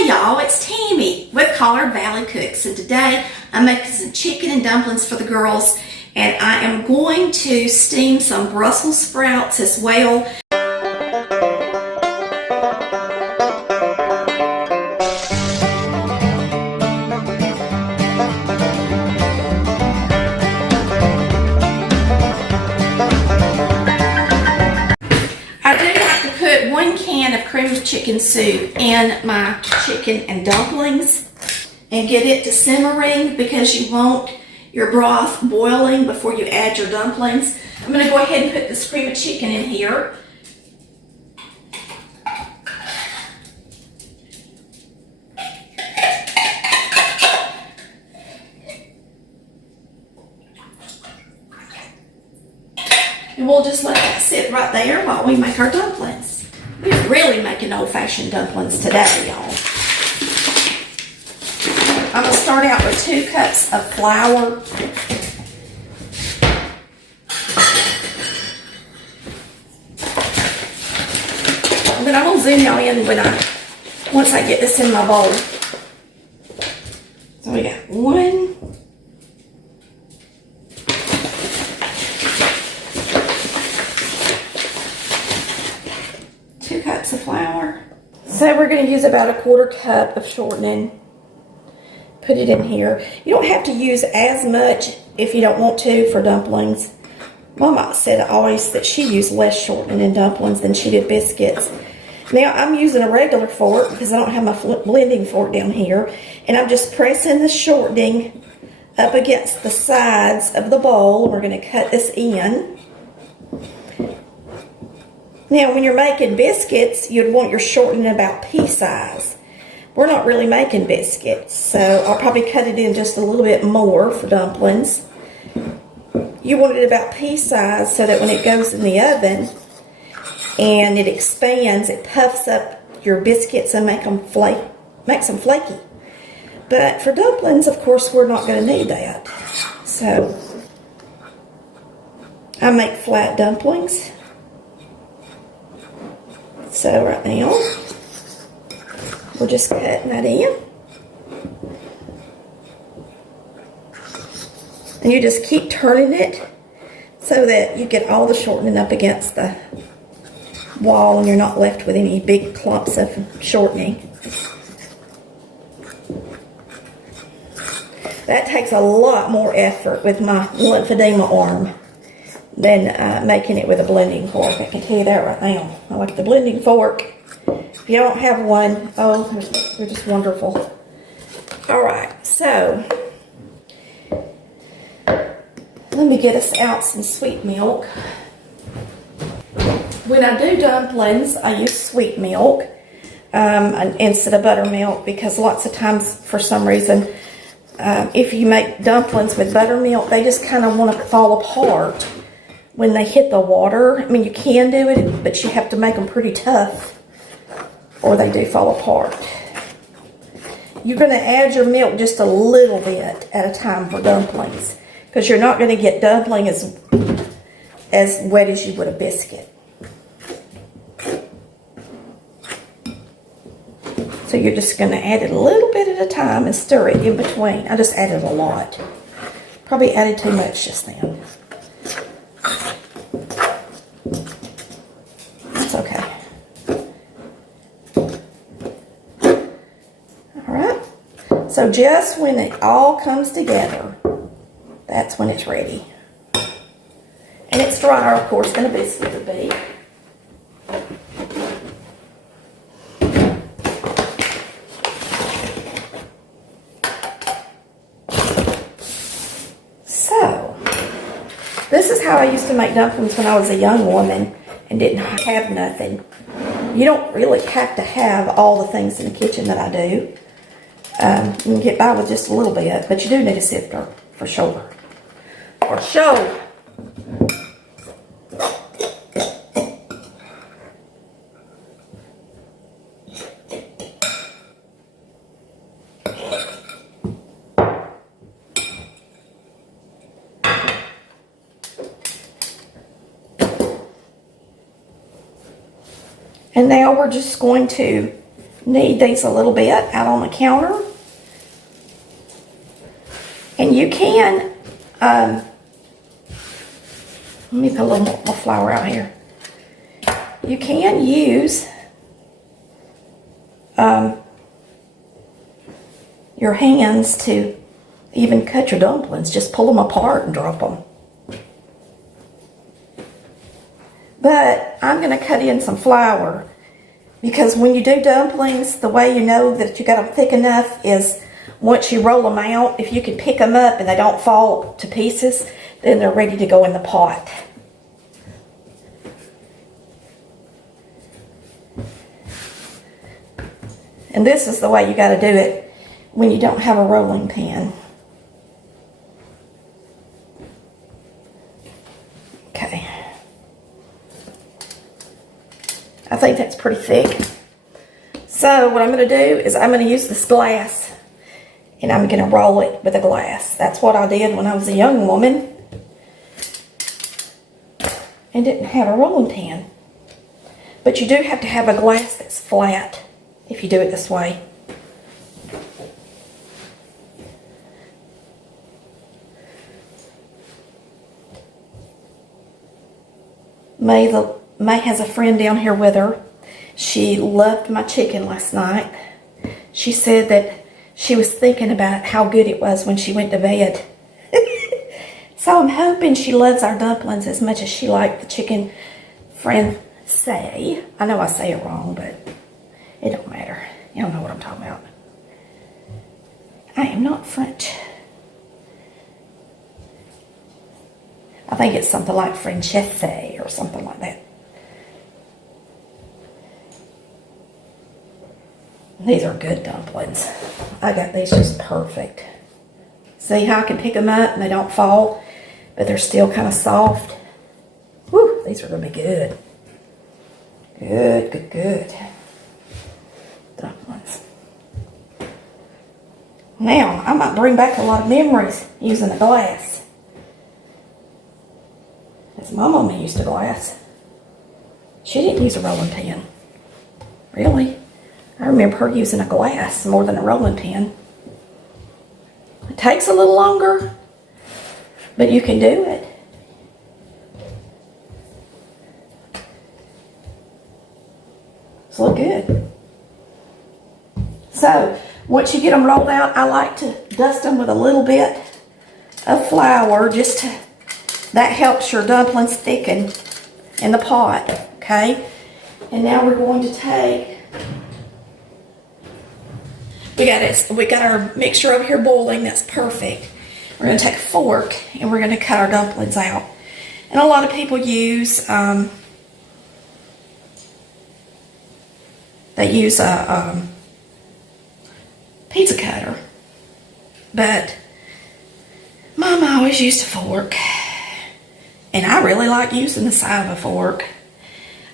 Hey y'all, it's Tammy with Collard Valley Cooks, and today I'm making some chicken and dumplings for the girls, and I am going to steam some Brussels sprouts as well. I do have to put 1 can of cream of chicken soup in my chicken and dumplings and get it to simmering because you want your broth boiling before you add your dumplings. I'm going to go ahead and put this cream of chicken in here. And we'll just let that sit right there while we make our dumplings. We're really making old-fashioned dumplings today, y'all. I'm going to start out with 2 cups of flour. And then I'm going to zoom y'all in once I get this in my bowl. So we got 1. 2 cups of flour. So we're going to use about 1/4 cup of shortening. Put it in here. You don't have to use as much if you don't want to for dumplings. Mama said always that she used less shortening in dumplings than she did biscuits. Now I'm using a regular fork because I don't have my blending fork down here, and I'm just pressing the shortening up against the sides of the bowl. We're going to cut this in. Now, when you're making biscuits, you'd want your shortening about pea size. We're not really making biscuits, so I'll probably cut it in just a little bit more for dumplings. You want it about pea size so that when it goes in the oven and it expands, it puffs up your biscuits and makes them flaky. But for dumplings, of course, we're not going to need that. So I make flat dumplings. So right now, we're just cutting that in. And you just keep turning it so that you get all the shortening up against the wall and you're not left with any big clumps of shortening. That takes a lot more effort with my lymphedema arm than making it with a blending fork. I can tell you that right now. I like the blending fork. If you don't have one, oh, they're just wonderful. Alright, so let me get us out some sweet milk. When I do dumplings, I use sweet milk instead of buttermilk because lots of times, for some reason, if you make dumplings with buttermilk, they just kind of want to fall apart when they hit the water. I mean, you can do it, but you have to make them pretty tough or they do fall apart. You're going to add your milk just a little bit at a time for dumplings because you're not going to get dumpling as wet as you would a biscuit. So you're just going to add it a little bit at a time and stir it in between. I just added a lot. Probably added too much just then. That's okay. Alright. So just when it all comes together, that's when it's ready. And it's drier, of course, than a biscuit would be. So, this is how I used to make dumplings when I was a young woman and didn't have nothing. You don't really have to have all the things in the kitchen that I do. You can get by with just a little bit, but you do need a sifter, for sure. For sure. And now we're just going to knead these a little bit out on the counter. And you can, let me put a little more flour out here. You can use your hands to even cut your dumplings. Just pull them apart and drop them. But I'm going to cut in some flour because when you do dumplings, the way you know that you got them thick enough is once you roll them out, if you can pick them up and they don't fall to pieces, then they're ready to go in the pot. And this is the way you got to do it when you don't have a rolling pin. Okay. I think that's pretty thick. So what I'm going to do is I'm going to use this glass and I'm going to roll it with a glass. That's what I did when I was a young woman and didn't have a rolling pin. But you do have to have a glass that's flat if you do it this way. May has a friend down here with her. She loved my chicken last night. She said that she was thinking about how good it was when she went to bed. So I'm hoping she loves our dumplings as much as she liked the chicken. Friend say. I know I say it wrong, but it don't matter. You don't know what I'm talking about. I am not French. I think it's something like Francese or something like that. These are good dumplings. I got these just perfect. See how I can pick them up and they don't fall, but they're still kind of soft. Whew, these are going to be good. Good, good, good. Dumplings. Now, I might bring back a lot of memories using the glass. As my mama used a glass. She didn't use a rolling pin. Really? I remember her using a glass more than a rolling pin. It takes a little longer, but you can do it. It's look good. So, once you get them rolled out, I like to dust them with a little bit of flour just to, that helps your dumplings thicken in the pot, okay? And now we're going to take, we got our mixture over here boiling, that's perfect. We're going to take a fork and we're going to cut our dumplings out. And a lot of people use, they use a pizza cutter, but Mama always used a fork, and I really like using the side of a fork.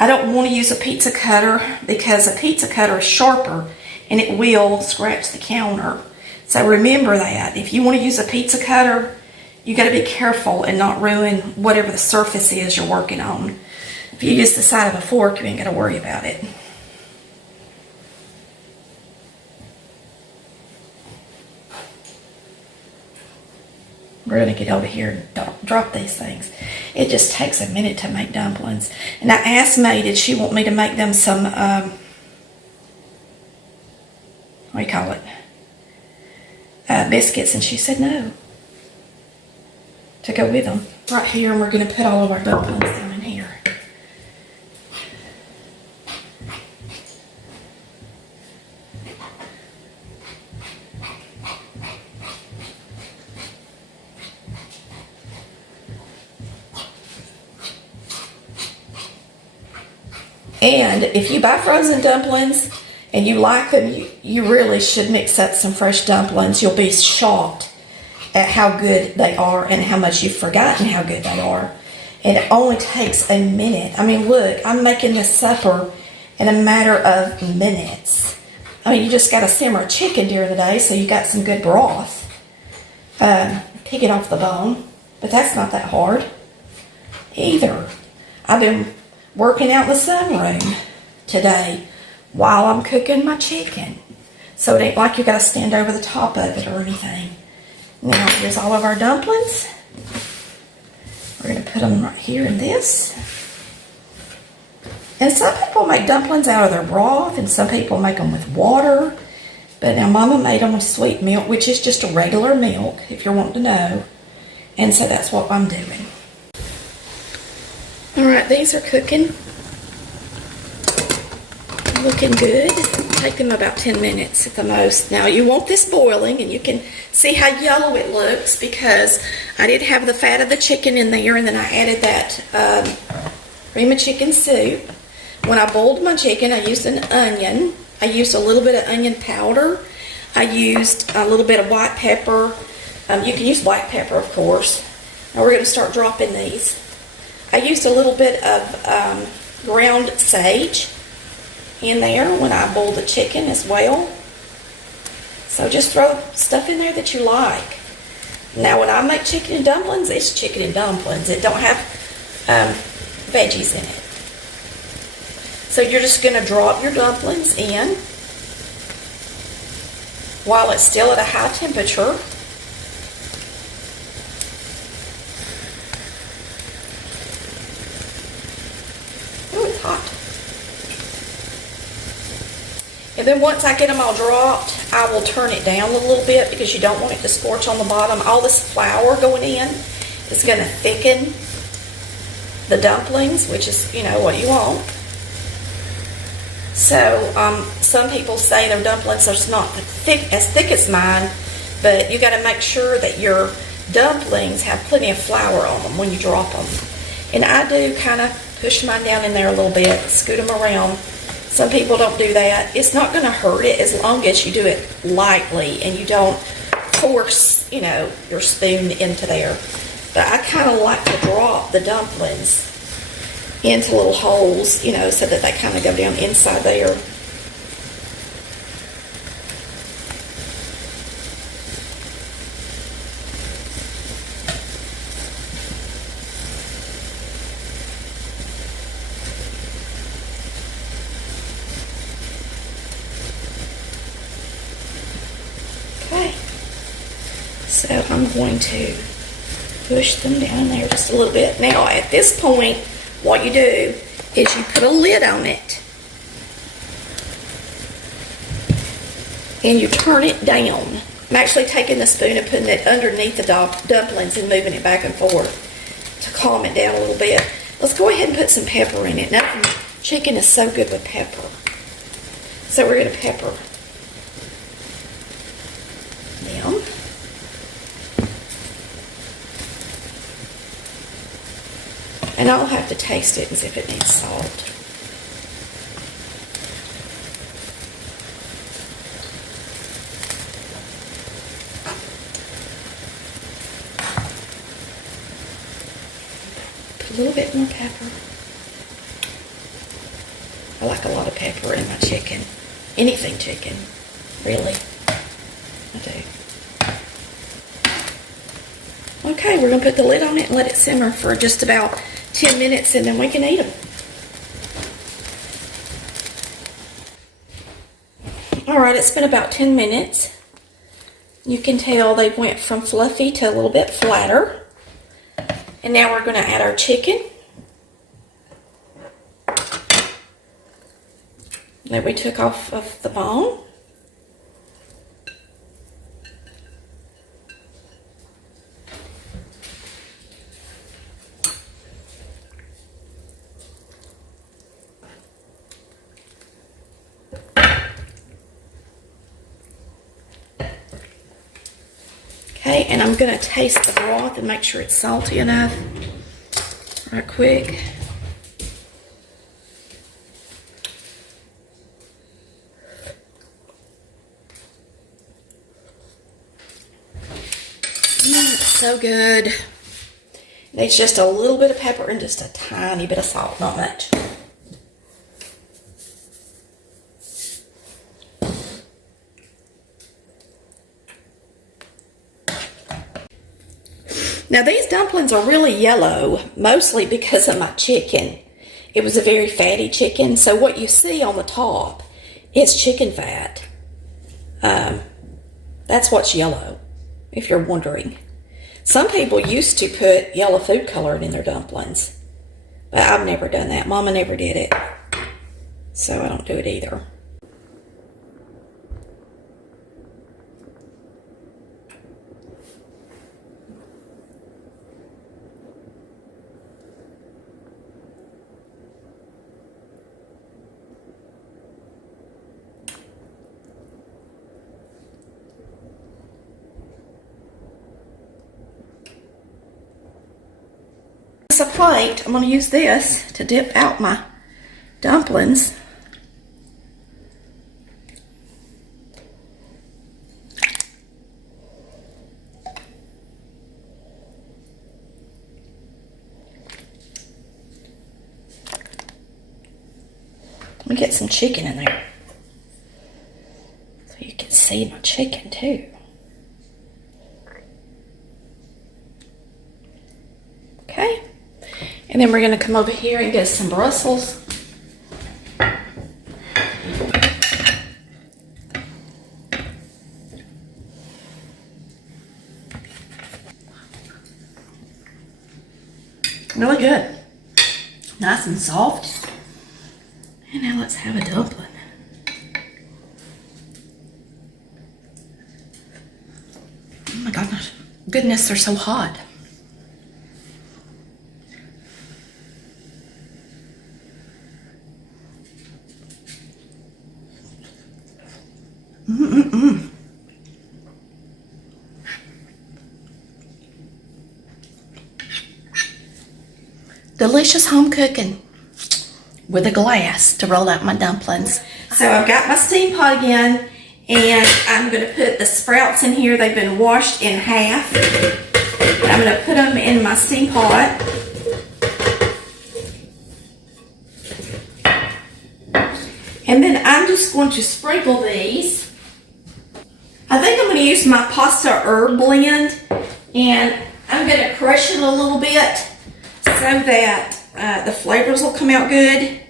I don't want to use a pizza cutter because a pizza cutter is sharper and it will scratch the counter. So remember that. If you want to use a pizza cutter, you got to be careful and not ruin whatever the surface is you're working on. If you use the side of a fork, you ain't got to worry about it. We're going to get over here and drop these things. It just takes a minute to make dumplings. And I asked May, did she want me to make them some, what do you call it? Biscuits, and she said no. To go with them. Right here, and we're going to put all of our dumplings down in here. And if you buy frozen dumplings and you like them, you really should mix up some fresh dumplings. You'll be shocked at how good they are and how much you've forgotten how good they are. And it only takes a minute. I mean, look, I'm making this supper in a matter of minutes. I mean, you just got to simmer chicken during the day, so you got some good broth. Pick it off the bone, but that's not that hard either. I've been working out in the sunroom today while I'm cooking my chicken. So it ain't like you gotta stand over the top of it or anything. Now here's all of our dumplings. We're gonna put them right here in this. And some people make dumplings out of their broth, and some people make them with water. But now Mama made them with sweet milk, which is just a regular milk, if you're wanting to know. And so that's what I'm doing. All right, these are cooking. Looking good. Take them about 10 minutes at the most. Now you want this boiling, and you can see how yellow it looks because I did have the fat of the chicken in there, and then I added that cream of chicken soup. When I boiled my chicken, I used an onion. I used a little bit of onion powder. I used a little bit of white pepper. You can use black pepper, of course. Now we're going to start dropping these. I used a little bit of ground sage in there when I boiled the chicken as well. So just throw stuff in there that you like. Now when I make chicken and dumplings, it's chicken and dumplings. It don't have veggies in it. So you're just going to drop your dumplings in while it's still at a high temperature. Oh, it's hot. And then once I get them all dropped, I will turn it down a little bit because you don't want it to scorch on the bottom. All this flour going in is going to thicken the dumplings, which is, you know, what you want. So some people say their dumplings are not as thick as mine, but you got to make sure that your dumplings have plenty of flour on them when you drop them. And I do kind of push mine down in there a little bit, scoot them around. Some people don't do that. It's not going to hurt it as long as you do it lightly and you don't force, you know, your spoon into there. But I kind of like to drop the dumplings into little holes, you know, so that they kind of go down inside there. Okay, so I'm going to push them down there just a little bit. Now at this point, what you do is you put a lid on it and you turn it down. I'm actually taking the spoon and putting it underneath the dumplings and moving it back and forth to calm it down a little bit. Let's go ahead and put some pepper in it. Now, chicken is so good with pepper. So we're going to pepper them. And I'll have to taste it and see if it needs salt. Put a little bit more pepper. I like a lot of pepper in my chicken. Anything chicken, really. I do. Okay, we're going to put the lid on it and let it simmer for just about 10 minutes and then we can eat them. Alright, it's been about 10 minutes. You can tell they went from fluffy to a little bit flatter. And now we're going to add our chicken that we took off of the bone. Okay, and I'm going to taste the broth and make sure it's salty enough. Right quick. It's so good. It's just a little bit of pepper and just a tiny bit of salt, not much. Now these dumplings are really yellow, mostly because of my chicken. It was a very fatty chicken, so what you see on the top It's chicken fat. That's what's yellow, if you're wondering. Some people used to put yellow food coloring in their dumplings, but I've never done that. Mama never did it, so I don't do it either. A plate. I'm going to use this to dip out my dumplings. Let me get some chicken in there so you can see my chicken too. Okay. And then we're going to come over here and get some Brussels. Really good. Nice and soft. And now let's have a dumpling. Oh my goodness, they're so hot. Delicious home cooking with a glass to roll out my dumplings. So I've got my steam pot again, and I'm going to put the sprouts in here. They've been washed in half. I'm going to put them in my steam pot. And then I'm just going to sprinkle these. I think I'm going to use my pasta herb blend, and I'm going to crush it a little bit so that the flavors will come out good.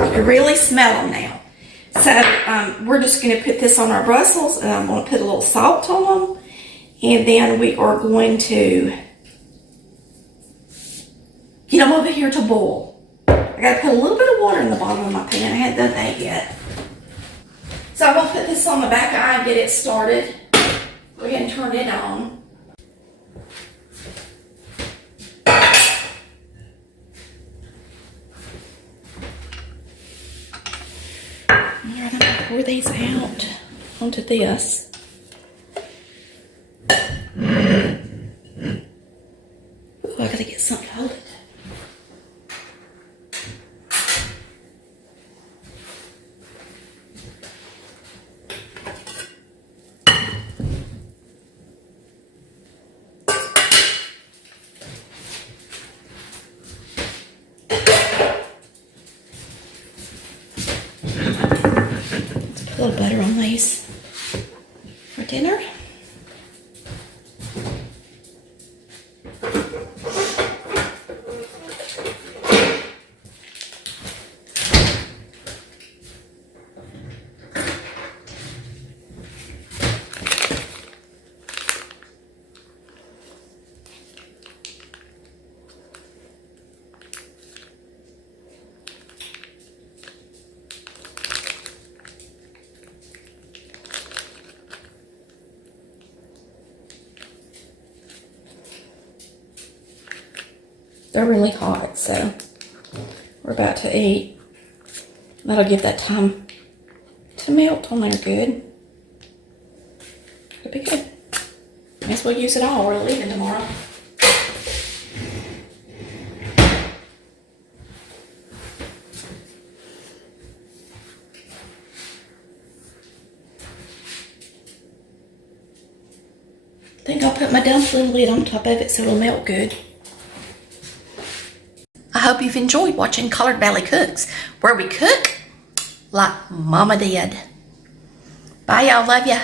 You can really smell them now. So we're just going to put this on our Brussels, and I'm going to put a little salt on them, and then we are going to get them over here to boil. I got to put a little bit of water in the bottom of my pan. I hadn't done that yet. So I'm going to put this on the back eye and get it started. Go ahead and turn it on. Alright, I'm going to pour these out onto this. Ooh, I got to get something to hold it. A little butter on these for dinner. They're really hot, so we're about to eat. That'll give that time to melt on there good. It'll be good. Guess we'll use it all. We're leaving tomorrow. I think I'll put my dumpling lid on top of it so it'll melt good. I hope you've enjoyed watching Colored Valley Cooks, where we cook like Mama did. Bye, y'all. Love ya.